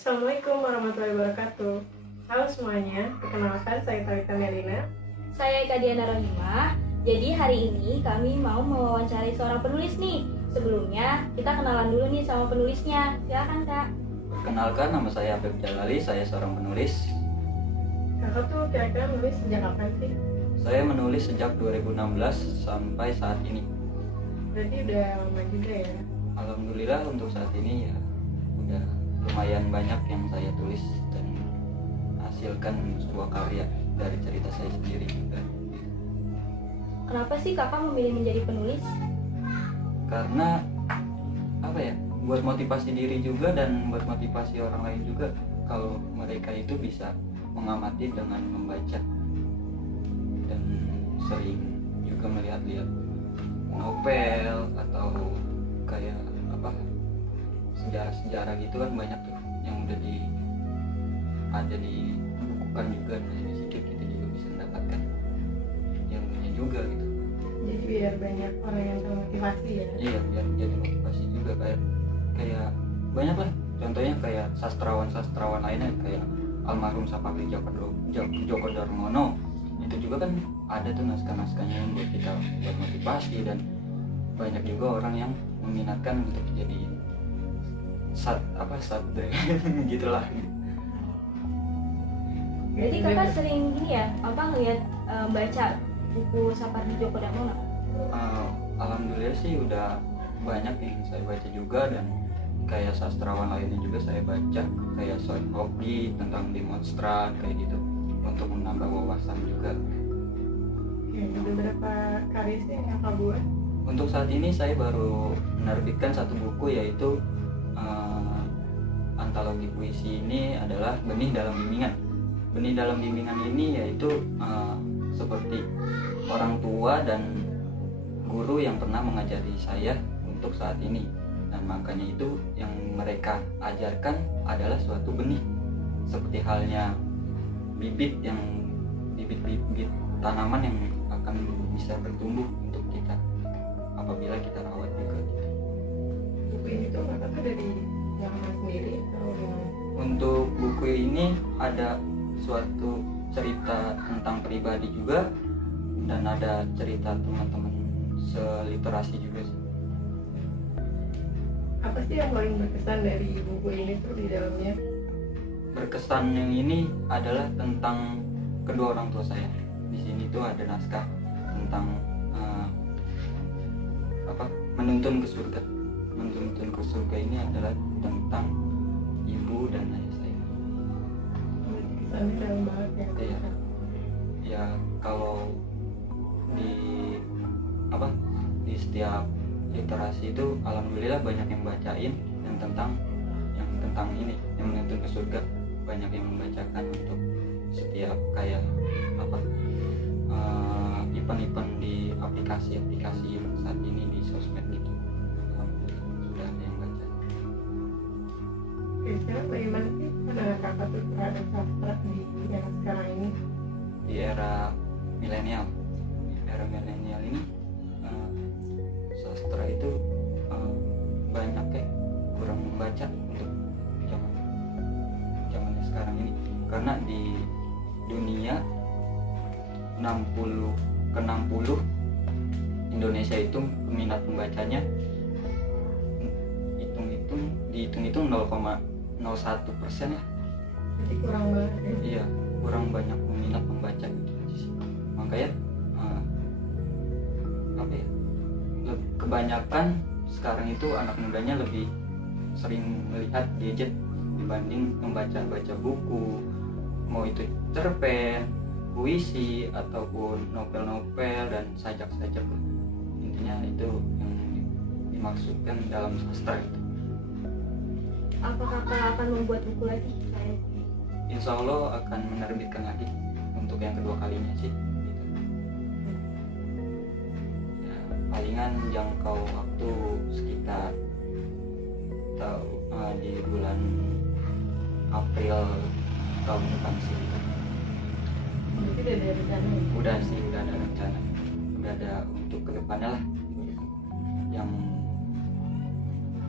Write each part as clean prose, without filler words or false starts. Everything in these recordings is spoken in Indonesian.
Assalamualaikum warahmatullahi wabarakatuh. Halo semuanya, perkenalkan saya Talita Melina. Saya Kak Diana Rohimah. Jadi hari ini kami mau mewawancarai seorang penulis nih. Sebelumnya kita kenalan dulu nih sama penulisnya. Silakan Kak. Perkenalkan, nama saya Habib Jalali, saya seorang penulis. Kakak tuh kira-kira nulis sejak kapan sih? Saya menulis sejak 2016 sampai saat ini. Berarti udah lama juga ya. Alhamdulillah untuk saat ini ya udah lumayan banyak yang saya tulis dan hasilkan sebuah karya dari cerita saya sendiri juga. Kenapa sih Kakak memilih menjadi penulis? Karena apa ya, buat motivasi diri juga dan buat motivasi orang lain juga, kalau mereka itu bisa mengamati dengan membaca dan sering juga melihat-lihat novel atau kayak apa, sejarah-sejarah gitu kan banyak tuh yang udah ada dibukukan juga. Dari situ kita juga bisa mendapatkan ilmunya juga gitu. Jadi biar banyak orang yang termotivasi ya. Iya, biar jadi motivasi juga, kayak banyak lah. Contohnya kayak sastrawan lainnya kayak almarhum Sapardi Djoko Darmono. Itu juga kan ada tuh naskah-naskahnya yang buat kita buat motivasi, dan banyak juga orang yang meminatkan untuk jadi satria gitulah. Jadi Kakak sering gini ya, ngelihat baca buku Sapardi Djoko Darmono? Alhamdulillah sih udah banyak yang saya baca juga, dan kayak sastrawan lainnya juga saya baca, kayak Soet Hoki tentang demonstran kayak gitu, untuk menambah wawasan juga. Oke, udah berapa karya sih yang kakak buat? Untuk saat ini saya baru menerbitkan satu buku, yaitu antologi puisi ini adalah Benih Dalam Bimbingan. Benih Dalam Bimbingan ini yaitu seperti orang tua dan guru yang pernah mengajari saya untuk saat ini, dan makanya itu yang mereka ajarkan adalah suatu benih, seperti halnya bibit tanaman yang akan bisa bertumbuh untuk kita apabila kita rawat juga. Buku ini tuh kakak tuh dari yang sendiri atau gimana? Untuk buku ini ada suatu cerita tentang pribadi juga, dan ada cerita teman-teman seliterasi juga sih. Apa sih yang paling berkesan dari buku ini tuh di dalamnya? Berkesan yang ini adalah tentang kedua orang tua saya. Di sini tuh ada naskah tentang menuntun ke surga. Menuntun ke surga ini adalah tentang ibu dan ayah saya. Kesannya dalam banget ya. Iya. Ya kalau di setiap literasi itu alhamdulillah banyak yang bacain yang tentang ini, yang menuntun ke surga. Banyak yang membacakan untuk setiap kayak event-event di aplikasi saat ini di sosmed gitu. Alhamdulillah sudah ada yang baca. Oke, sekarang bagaimana sih pandangan kakak tuh terhadap sastra di era sekarang ini? Di era milenial ini sastra itu banyak kurang membaca untuk zamannya sekarang ini, karena di dunia 60 Indonesia itu peminat pembacanya dihitung 0,01% ya. Jadi kurang banget ya. Iya, kurang banyak peminat membaca gitu aja sih. Makanya kebanyakan sekarang itu anak mudanya lebih sering melihat gadget dibanding membaca buku, mau itu cerpen, puisi ataupun novel-novel dan sajak-sajak. Intinya itu yang dimaksudkan dalam sastra itu. Apa Kakak akan membuat buku lagi? Insya Allah akan menerbitkan lagi untuk yang kedua kalinya sih gitu. Ya, palingan jangkau waktu sekitar di bulan April tahun depan sih. Jadi udah ada rencana ya? Udah ada rencana, udah ada untuk kedepannya lah. Yang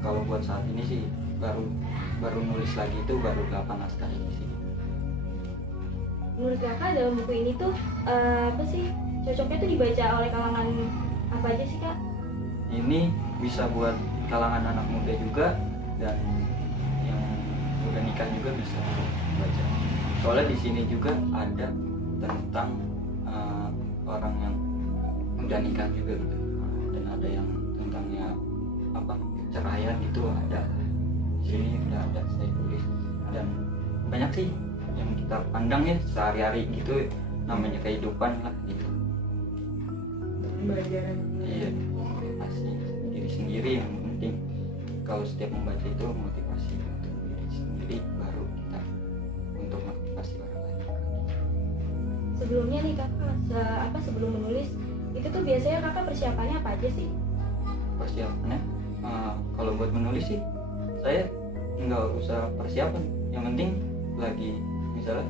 kalau buat saat ini sih baru nulis lagi itu baru 8 naskah ini sih. Menurut kakak dalam buku ini tuh apa sih cocoknya tuh dibaca oleh kalangan apa aja sih kak? Ini bisa buat kalangan anak muda juga dan yang udah nikah juga bisa baca. Soalnya di sini juga ada tentang orang yang udah nikah juga gitu. Dan ada yang tentangnya apa ceraian gitu ada. Di sini udah ada saya tulis dan banyak sih yang kita pandang ya sehari-hari gitu namanya kehidupan lah gitu. Pembelajaran. Iya, motivasi diri sendiri yang penting. Kalau setiap membaca itu motivasi untuk diri sendiri, baru kita untuk motivasi orang lain. Sebelumnya nih kakak, sebelum menulis itu tuh biasanya kakak persiapannya apa aja sih? Persiapannya, kalau buat menulis sih, saya nggak usah persiapan. Yang penting lagi, misalnya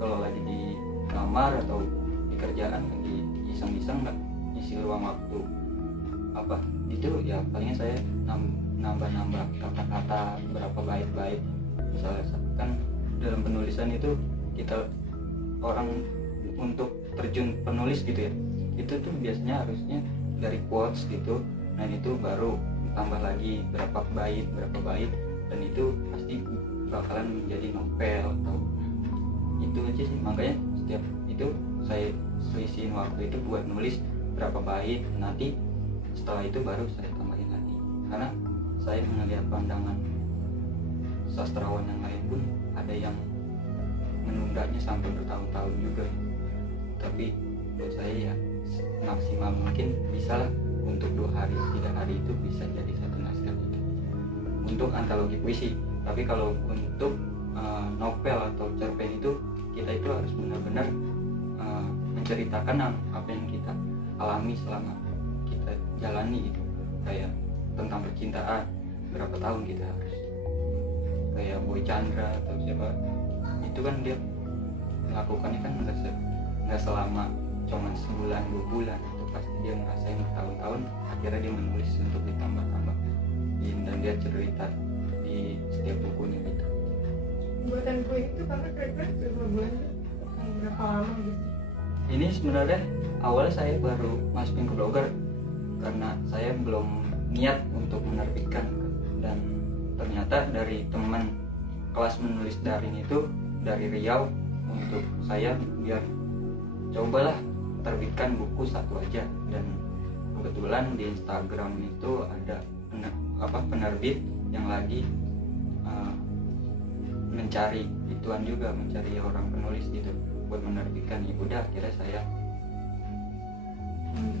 kalau lagi di kamar atau di kerjaan lagi iseng-iseng nggak isi ruang waktu apa itu ya palingnya saya nambah kata-kata berapa bait-bait. Misalnya kan dalam penulisan itu kita orang untuk terjun penulis gitu ya, itu tuh biasanya harusnya dari quotes gitu. Nah itu baru tambah lagi berapa bait dan itu pasti bakalan menjadi novel atau itu aja sih. Makanya setiap itu saya selisihin waktu itu buat nulis berapa bait, nanti setelah itu baru saya tambahin lagi karena saya melihat pandangan sastrawan yang lain pun ada yang menundanya sampai bertahun-tahun juga, tapi buat saya ya maksimal mungkin bisa lah untuk 2 hari 3 hari itu bisa jadi satu naskah itu untuk antologi puisi. Tapi kalau untuk novel atau cerpen itu kita itu harus benar-benar menceritakan apa yang kita alami selama kita jalani itu, kayak tentang percintaan berapa tahun kita harus, kayak Boy Chandra atau siapa itu kan dia melakukannya kan nggak selama cuman sebulan 2 bulan, itu pasti dia ngerasain bertahun-tahun, akhirnya dia menulis untuk ditambah-tambah dan dia cerita di setiap bukunya gitu. Buatan kue itu kakak kira-kira berapa bulan? Berapa lama gitu? Ini sebenarnya awalnya saya baru masukin ke blogger karena saya belum niat untuk menerbitkan, dan ternyata dari teman kelas menulis daring itu dari Riau untuk saya biar cobalah terbitkan buku satu aja, dan kebetulan di Instagram itu ada penerbit yang lagi mencari ituan juga, mencari orang penulis gitu buat menerbitkan. Ya udah akhirnya saya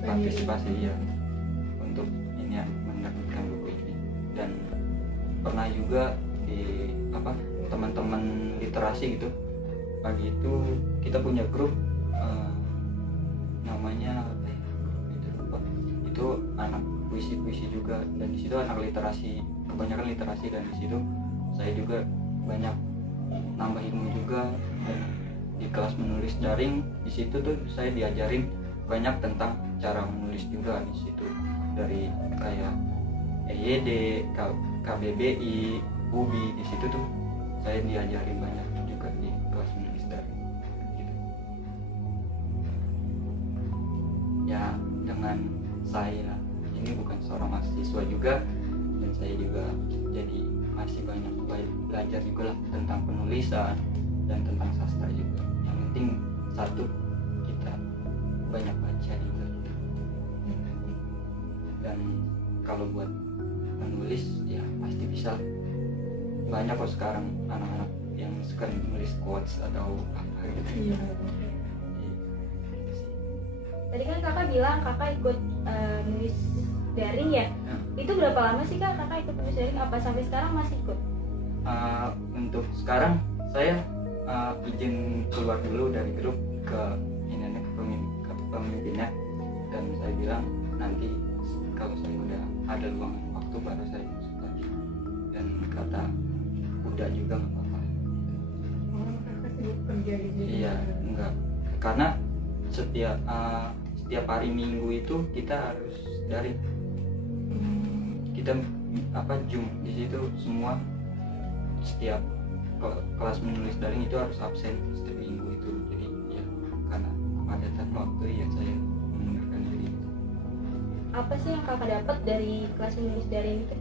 partisipasi ya untuk ini ya, menerbitkan buku ini. Dan pernah juga di teman-teman literasi gitu, pagi itu kita punya grup namanya itu anak puisi juga, dan di situ anak literasi, kebanyakan literasi, dan di situ saya juga banyak nambah ilmu juga. Dan di kelas menulis daring di situ tuh saya diajarin banyak tentang cara menulis juga di situ, dari kayak EYD, KBBI, UBI, di situ tuh saya diajarin banyak juga di kelas menulis daring gitu. Ya dengan saya ini bukan seorang mahasiswa juga, dan saya juga jadi masih banyak belajar juga lah tentang penulisan dan tentang sastra juga. Yang penting satu, kita banyak baca juga gitu. Dan kalau buat menulis ya pasti bisa. Banyak kok sekarang anak-anak yang suka nulis quotes atau apa gitu. Iya. Tadi kan kakak bilang kakak ikut nulis daring ya? Itu berapa lama sih kak kakak ikut nulis daring? Apa sampai sekarang masih ikut? Untuk sekarang saya izin keluar dulu dari grup ke pemimpinnya, dan saya bilang nanti kalau saya udah ada luang waktu baru saya masuk lagi, dan kata udah juga nggak apa-apa. Oh, kakak sibuk kerja gitu? Iya, enggak, karena setiap hari Minggu itu kita harus daring. Kita Zoom di situ semua setiap kelas menulis daring itu harus absen setiap minggu itu. Jadi ya karena kepadatan waktu ya saya mengundurkan diri. Apa sih yang kakak dapat dari kelas menulis daring itu?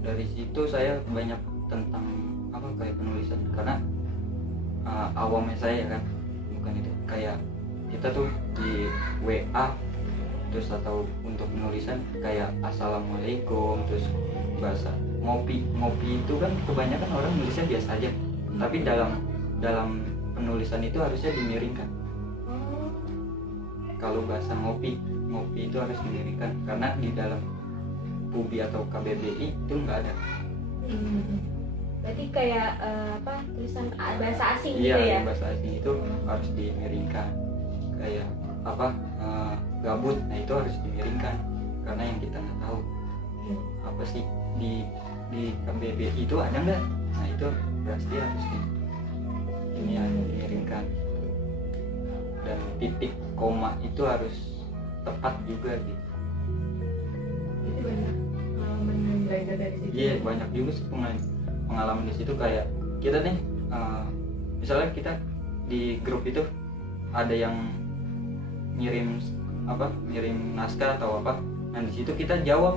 Dari situ saya banyak tentang apa kayak penulisan, karena awamnya saya kan bukan itu, kayak kita tuh di WA terus atau untuk penulisan kayak assalamualaikum terus bahasa ngopi itu kan kebanyakan orang nulisnya biasa aja, tapi dalam penulisan itu harusnya dimiringkan. Kalau bahasa ngopi itu harus dimiringkan karena di dalam PUBI atau KBBI itu nggak ada. Berarti kayak tulisan bahasa asing Iya, gitu ya? bahasa asing itu harus dimiringkan. Kayak gabut, nah itu harus dimiringkan karena yang kita nggak tahu apa sih di KBBI itu ada nggak. Nah itu pasti harus dimiringkan, dan titik koma itu harus tepat juga gitu. Itu banyak pengalaman yang belajar dari situ. Iya, banyak juga sih pengalaman di situ. Kayak kita nih misalnya kita di grup itu ada yang ngirim naskah atau apa, nah di situ kita jawab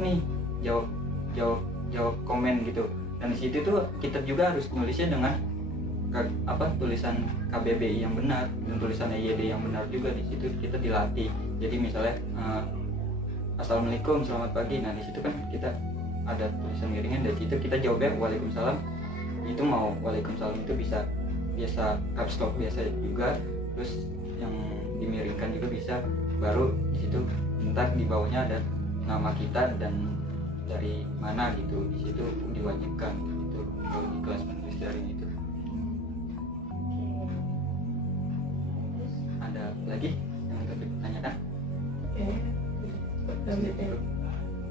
komen gitu, dan di situ tuh kita juga harus nulisnya dengan tulisan KBBI yang benar dan tulisan EYD yang benar juga. Di situ kita dilatih. Jadi misalnya assalamualaikum selamat pagi, nah di situ kan kita ada tulisan miringan, dari situ kita jawabnya waalaikumsalam. Itu mau waalaikumsalam itu bisa biasa caps lock biasa juga, terus yang dimiringkan juga bisa. Baru di situ ntar di bawahnya ada nama kita dan dari mana gitu, di situ diwajibkan gitu kalau di kelas menulis daring itu. Ada lagi yang untuk ditanyakan? Oke.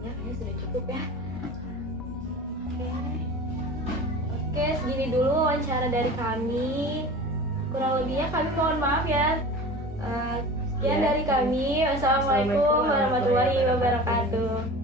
Ya, kayaknya sudah cukup ya. Oke, segini dulu wawancara dari kami. Kurang lebihnya kami mohon maaf ya. Sekian dari kami. Wassalamualaikum warahmatullahi wabarakatuh.